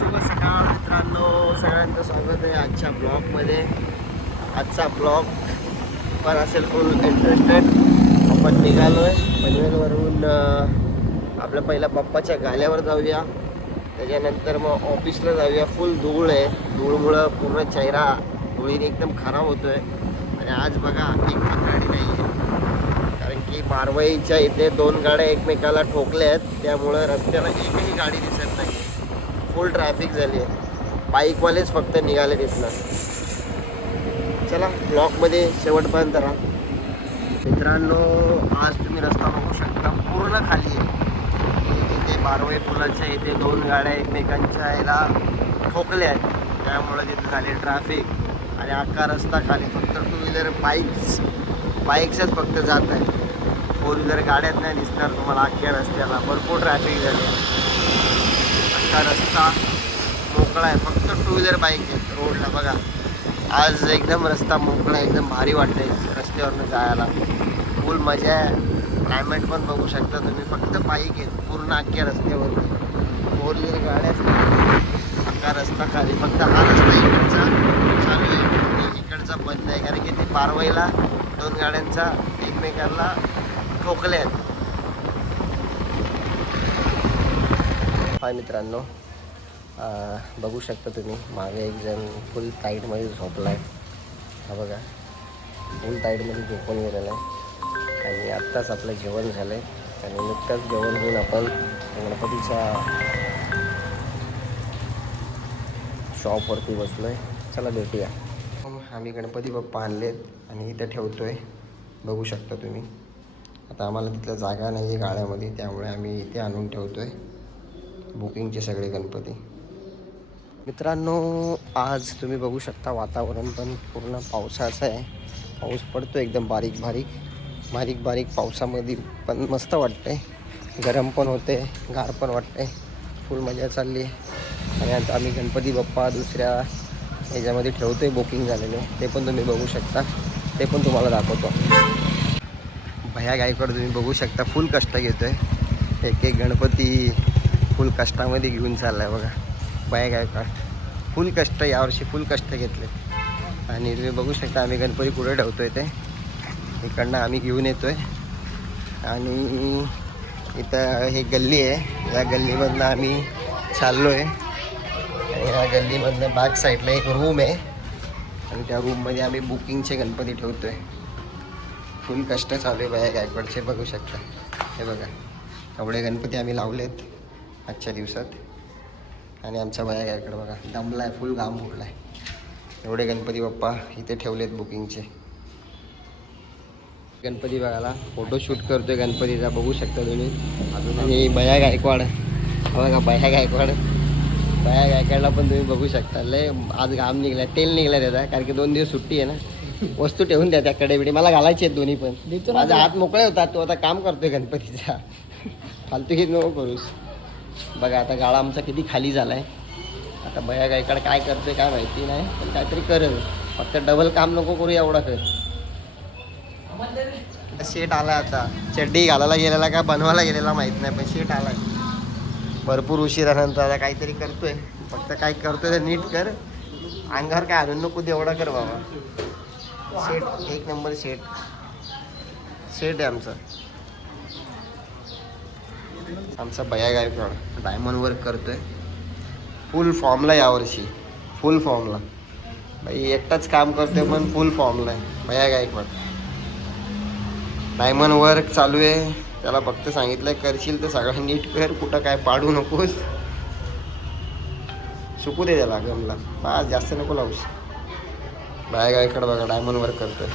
शुभ सकाळ मित्रांनो. सगळ्यांचं स्वागत आहे आजच्या ब्लॉगमध्ये. आजचा ब्लॉग पण असेल फुल इंटरेस्टेड आपण निघालो आहे पनवेलवरून आपल्या पहिल्या बाप्पाच्या गाल्यावर जाऊया. त्याच्यानंतर मग ऑफिसला जाऊया. फुल धूळ आहे. धूळमुळं पूर्ण चेहरा धुळीने एकदम खराब होतो आहे आणि आज बघा एक पण गाडी नाही आहे. कारण की मारवाईच्या इथे दोन गाड्या एकमेकाला ठोकल्या आहेत त्यामुळं रस्त्याला एकही गाडी दिसत नाही. फुल ट्रॅफिक झाली आहे. बाईकवालेच फक्त निघाले तिथनं चला ब्लॉकमध्ये शेवटपर्यंत राहा. मित्रांनो आज तुम्ही रस्ता बघू शकता पूर्ण खाली आहे. इथे बारवे पुलाच्या इथे दोन गाड्या एकमेकांच्या याला ठोकल्या आहेत. त्यामुळे तिथे झाले ट्रॅफिक. आणि अख्खा रस्ता खाली फक्त टू व्हीलर बाईक्स बाईक्सच फक्त जात आहेत. फोर व्हीलर गाड्यात नाही दिसणार तुम्हाला अख्ख्या रस्त्याला. भरपूर ट्रॅफिक झाली आहे. अख्खा रस्ता मोकळा आहे. फक्त टू व्हीलर बाईक आहेत रोडला बघा. आज एकदम रस्ता मोकळा आहे, एकदम भारी वाटते रस्त्यावरनं जायला. फुल मजा आहे. क्लायमेट पण बघू शकता तुम्ही. फक्त बाईक आहेत पूर्ण अख्ख्या रस्त्यावर फोर व्हीलर गाड्याच अख्खा रस्ता खाली. फक्त हा रस्ता इकडचा चालू आहे. इकडचा बंद आहे. कारण की ते पारवाईला दोन गाड्यांचा एकमेकांना ठोकले आहेत. हाय मित्रांनो. बघू शकता तुम्ही मागे एक जण फुल टाईटमध्ये झोपला आहे हा बघा. फुल टाईटमध्ये झोपून गेलेला आहे. आणि आत्ताच आपलं जेवण झालं आहे आणि नुकतंच जेवण होऊन आपण गणपतीच्या शॉपवरती बसलो आहे चला भेटूया. आम्ही गणपती बाप्पा आणलेत आणि इथं ठेवतो आहे बघू शकता तुम्ही. आता आम्हाला तिथलं जागा नाही आहे गाळ्यामध्ये त्यामुळे आम्ही इथे आणून ठेवतो आहे बुकिंगचे सगळे गणपती. मित्रांनो आज तुम्ही बघू शकता वातावरण पण पूर्ण पावसाचं आहे. पाऊस पडतो एकदम बारीक बारीक बारीक बारीक पावसामध्ये पण मस्त वाटते गरम पण होते गार पण वाटते फुल मजा चालली आहे. आणि आता आम्ही गणपती बाप्पा दुसऱ्या याच्यामध्ये ठेवतो आहे बुकिंग झालेले. ते पण तुम्ही बघू शकता. ते पण तुम्हाला दाखवतो. भया गायकवाड तुम्ही बघू शकता फुल कष्ट घेतो आहे एक एक गणपती फुल कष्टामध्ये घेऊन चालला आहे बघा भया गायकवाड फुल कष्ट यावर्षी फुल कष्ट घेतले. आणि तुम्ही बघू शकता आम्ही गणपती कुठे ठेवतो आहे ते. इकडनं आम्ही घेऊन येतो आहे आणि इथं हे गल्ली आहे. या गल्लीमधनं आम्ही चाललो आहे आणि या गल्लीमधनं बॅक साईडला एक रूम आहे. आणि त्या रूममध्ये आम्ही बुकिंगचे गणपती ठेवतो आहे फुल कष्ट चालू आहे बाया गायकवाडचे बघू शकता. हे बघा. एवढे गणपती आम्ही लावलेत. आजच्या दिवसात. आणि आमचा बाया गायकवाड बघा दमला आहे फुल घाम फुटला आहे एवढे गणपती बाप्पा इथे ठेवलेत बुकिंगचे गणपती बघायला फोटोशूट करतोय गणपतीचा बघू शकता तुम्ही. अजून आणि बया गायकवाड बघा बया गायकवाड. बया गायकवाडला पण तुम्ही बघू शकता. लय आज घाम निघला तेल निघला त्याचा कारण की दोन दिवस सुट्टी आहे ना. वस्तू ठेवून द्या त्याकडे बिडे मला घालायचे आहेत दोन्ही पण. माझा हात मोकळे होता तो आता काम करतोय गणपतीचा. फालतू घेत नको करूस. बघा आता गाळा आमचा किती खाली झाला आहे आता बया गायकवाड काय करते काय माहिती नाही पण काहीतरी करेल. फक्त डबल काम नको करू एवढा कर. शेट आला आता. चड्डी घालायला गेलेला का बनवायला गेलेला माहीत नाही पण शेट आला भरपूर उशिरानंतर आता काहीतरी करतोय. फक्त काय करतोय तर नीट कर. अंगावर काय आणून नको तेवढा कर बाबा. शेट एक नंबर शेट. शेट आहे आमचा. आमचा बया गायकवाड डायमंड वर्क करतोय. फुल फॉर्मला यावर्षी. फुल फॉर्मला बाई एकटाच काम करतोय पण फुल फॉर्मला आहे. बया गायकवाड डायमंड वर्क चालू आहे. त्याला फक्त सांगितलंय करशील तर सगळं नीट कर. कुठं काय पाडू नकोस. सुकू दे त्याला गमला. बस जास्त नको लावूस. बाय गायकडे बघा डायमंड वर्क करतोय.